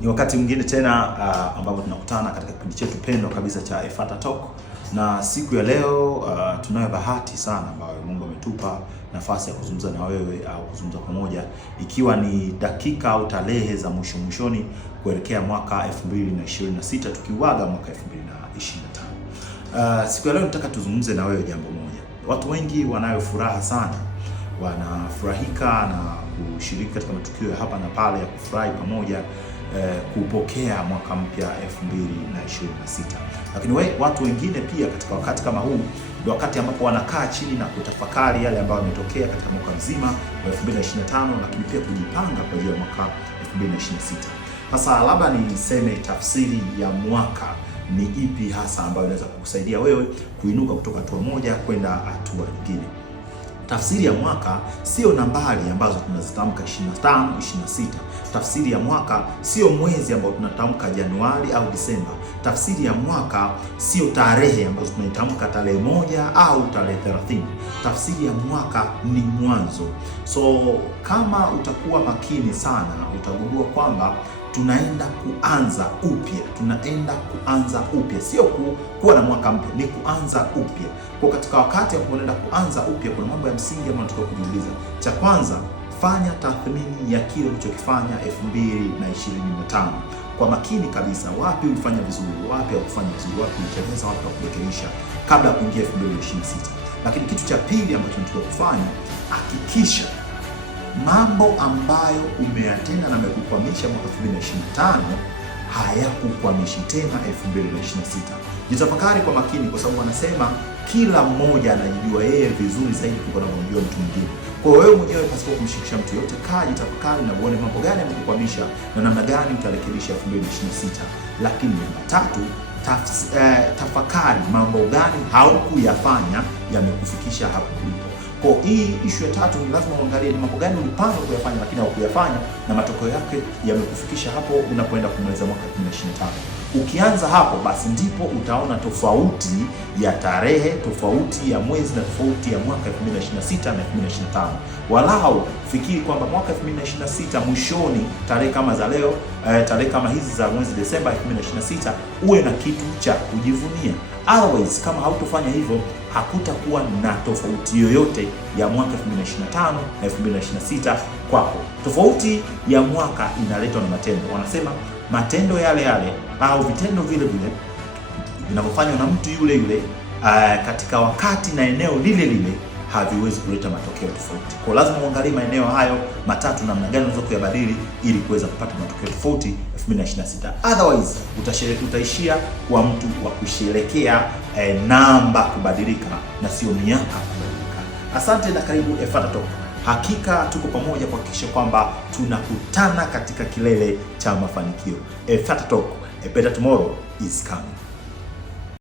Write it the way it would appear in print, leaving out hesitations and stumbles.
Ni wakati mwingine tena ambapo tunakutana katika kipindi chetu pendwa kabisa cha Efata Talk, na siku ya leo tunayo bahati sana ambayo Mungu ametupa nafasi ya kuzungumza na wewe au kuzungumza pamoja, ikiwa ni dakika au tarehe za mwishoni kuelekea mwaka 2026 tukiuaga mwaka 2025. Siku ya leo nataka tuzungumze na wewe jambo moja. Watu wengi wanayo furaha sana, wanafurahika na kushiriki katika matukio ya hapa na pale ya kufurahi pamoja kupokea mwaka mpya 2026. Lakini watu wengine pia katika wakati kama huu ndio wakati ambapo wanakaa chini na kutafakari yale ambayo yametokea katika mwaka mzima wa 2025, lakini pia kujipanga kwa ajili ya mwaka 2026. Sasa labda niseme tafsiri ya mwaka ni ipi hasa ambayo inaweza kukusaidia wewe kuinuka kutoka hatua moja kwenda hatua nyingine. Tafsiri ya mwaka sio nambari ambazo tunazitamka 25, 26. Tafsiri ya mwaka sio mwezi ambao tunatamka Januari au Disemba. Tafsiri ya mwaka sio tarehe ambazo tunaitamka tarehe 1 au tarehe 30. Tafsiri ya mwaka ni mwanzo. So kama utakuwa makini sana, utagundua kwamba tunaenda kuanza upya, sio kuwa na mwaka mpya, ni kuanza upya. Kwa katika wakati ambao unaenda kuanza upya, kuna mambo ya msingi ambayo tunataka kujiuliza. Cha kwanza, fanya tathmini ya kile ulichokifanya 2025 kwa makini kabisa. Wapi ulifanya vizuri, wapi hukufanya vizuri, wapi uliteleza, wapi hukurekebisha kabla ya kuingia 2026. Lakini kitu cha pili ambacho tunataka kufanya, hakikisha mambo ambayo umeyatenda na yamekukwamisha mwaka 2025 hayakukwamishi tena 2026. Jitafakari kwa makini, kwa sababu wanasema kila mmoja anajijua yeye vizuri zaidi kuliko anavyomjua mtu mwingine. Kwa hiyo wewe mwenyewe pasipo kumshirikisha mtu yote, kaa jitafakari na uone mambo gani yamekukwamisha na namna gani utarekebisha 2026. Lakini namba 3, tafakari mambo gani haukuyafanya yamekufikisha hapo ulipo. Kwa hii issue ya 3 ni lazima uangalie ni mambo gani ulipanga kuyafanya lakini haukuyafanya na matokeo yake yamekufikisha hapo unapoenda kumaliza mwaka 2025. Ukianza hapo, basi ndipo utaona tofauti ya tarehe, tofauti ya mwezi na tofauti ya mwaka 2026 na 2025. Walau fikiri kwamba mwaka 2026 mwishoni, tarehe kama za leo, tarehe kama hizi za mwezi Desemba 2026, uwe na kitu cha kujivunia. Otherwise, kama hautofanya hivyo, hakutakuwa na tofauti yoyote ya mwaka 2025 na 2026 kwako. Tofauti ya mwaka inaletwa na matendo. Wanasema matendo yale yale au vitendo vile vile vinavyofanywa na mtu yule yule katika wakati na eneo lile lile haviwezi kuleta matokeo tofauti. Kwa lazima uangalie maeneo hayo matatu namna gani unaweza kuyabadili ili kuweza kupata matokeo tofauti 2026. Otherwise utaishia kwa mtu wa kusherekea namba kubadilika na sio miaka kubadilika. Asante na karibu Efata Talk. Hakika tuko pamoja kuhakikisha kwamba tunakutana katika kilele cha mafanikio. Efata Talk, a better tomorrow is coming.